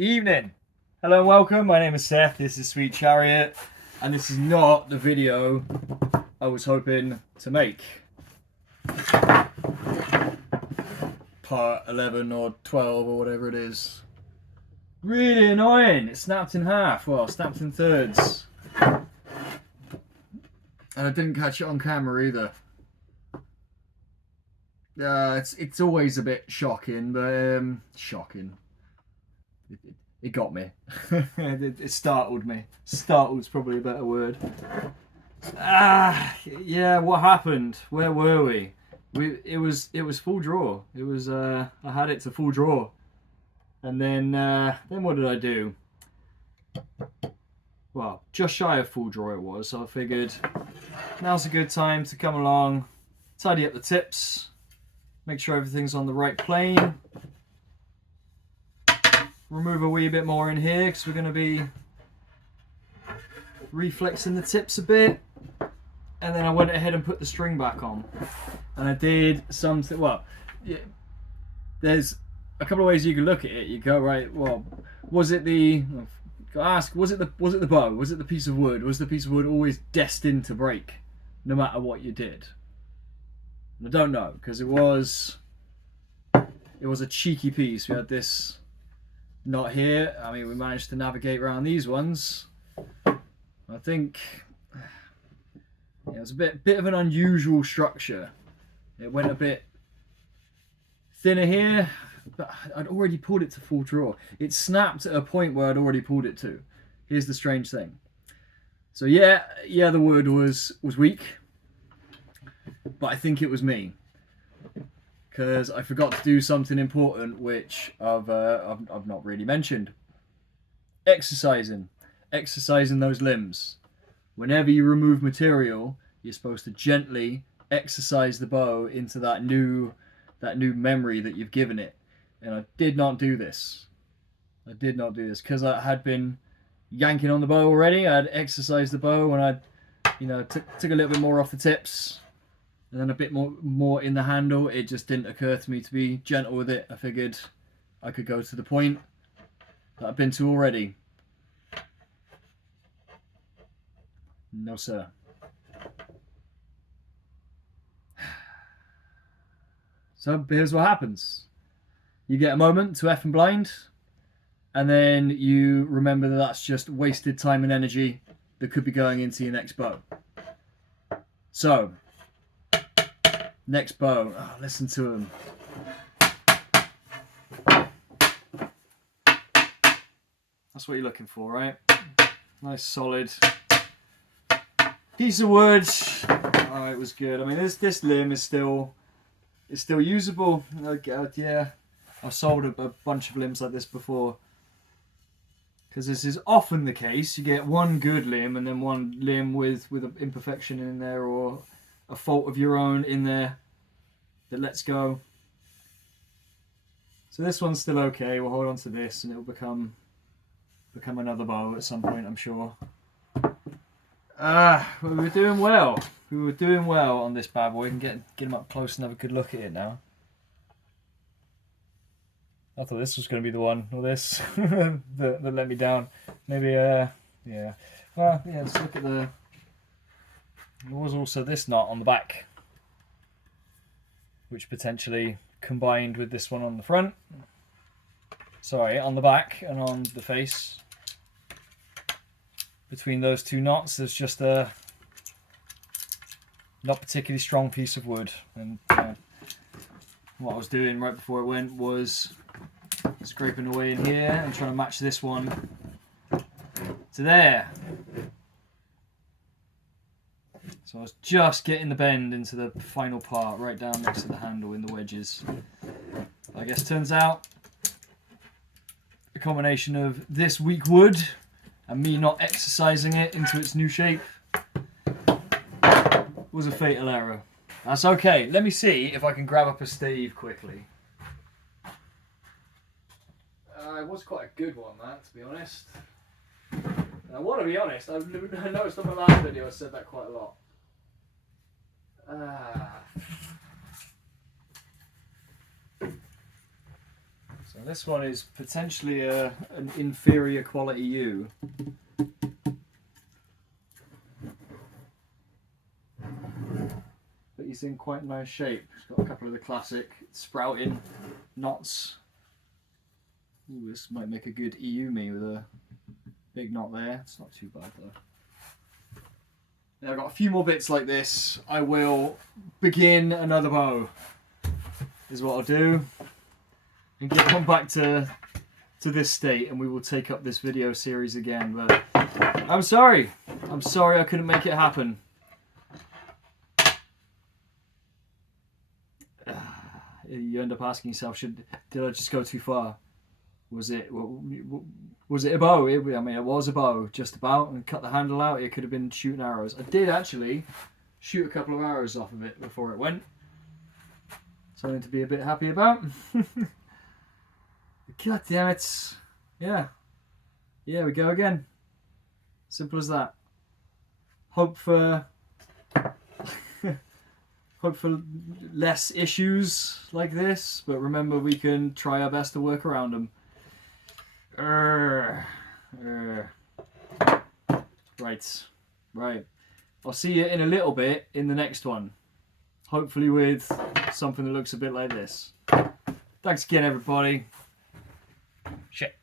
Evening. Hello and welcome. My name is Seth. This is Sweet Chariot, and this is not the video I was hoping to make. Part 11 or 12 or whatever it is. Really annoying. It snapped in half. Well, snapped in thirds. And I didn't catch it on camera either. It's always a bit shocking, but shocking. It got me. It startled me. Startled's probably a better word. Yeah. What happened? Where were we? It was full draw. It was I had it to full draw, and then what did I do? Well, just shy of full draw it was. So I figured now's a good time to come along, tidy up the tips, make sure everything's on the right plane. Remove a wee bit more in here because we're going to be reflexing the tips a bit. And then I went ahead and put the string back on. And I did something, well, yeah, there's a couple of ways you can look at it. You go, right, well, was it the, ask, was it the bow? Was it the piece of wood? Was the piece of wood always destined to break no matter what you did? And I don't know, because it was a cheeky piece. We had this knot here. I mean, we managed to navigate around these ones. I think it was a bit of an unusual structure. It went a bit thinner here, but I'd already pulled it to full draw. It snapped at a point where I'd already pulled it to. Here's the strange thing. So yeah, the wood was weak, but I think it was me, because I forgot to do something important, which I've not really mentioned. Exercising those limbs. Whenever you remove material, you're supposed to gently exercise the bow into that new memory that you've given it. And I did not do this. Because I had been yanking on the bow already. I had exercised the bow when I, took a little bit more off the tips. And then a bit more in the handle. It just didn't occur to me to be gentle with it. I figured I could go to the point that I've been to already. No, sir. So here's what happens. You get a moment to F and blind, and then you remember that that's just wasted time and energy that could be going into your next bow. So, next bow. Oh, listen to him. That's what you're looking for, right? Nice solid piece of wood. Oh, it was good. I mean, this limb is still usable. Yeah, I've sold a bunch of limbs like this before, because this is often the case. You get one good limb and then one limb with an imperfection in there or a fault of your own in there that lets go. So this one's still okay. We'll hold on to this, and it'll become another bow at some point, I'm sure. We were doing well. We were doing well on this bad boy. We can get him up close and have a good look at it now. I thought this was going to be the one, or this, that let me down. Maybe, yeah. Well, yeah, let's look at there was also this knot on the back, which potentially combined with this one on the front. Sorry, on the back and on the face. Between those two knots, there's just a not particularly strong piece of wood. And what I was doing right before it went was scraping away in here and trying to match this one to there. So I was just getting the bend into the final part, right down next to the handle in the wedges. I guess turns out a combination of this weak wood and me not exercising it into its new shape was a fatal error. That's okay. Let me see if I can grab up a stave quickly. It was quite a good one, that, to be honest. I want to be honest, I noticed on my last video I said that quite a lot. So So this one is potentially an inferior quality yew. But he's in quite nice shape. He's got a couple of the classic sprouting knots. Ooh, this might make a good Iyumi with a big knot there. It's not too bad though. Now I've got a few more bits like this. I will begin another bow. Is what I'll do. And get on back to this state, and we will take up this video series again. But I'm sorry. I'm sorry I couldn't make it happen. You end up asking yourself, did I just go too far? Was it a bow? I mean, it was a bow, just about, and cut the handle out. It could have been shooting arrows. I did actually shoot a couple of arrows off of it before it went. Something to be a bit happy about. God damn it. Yeah. Yeah, we go again. Simple as that. Hope for less issues like this, but remember, we can try our best to work around them. Right. I'll see you in a little bit in the next one. Hopefully with something that looks a bit like this. Thanks again, everybody. Shit.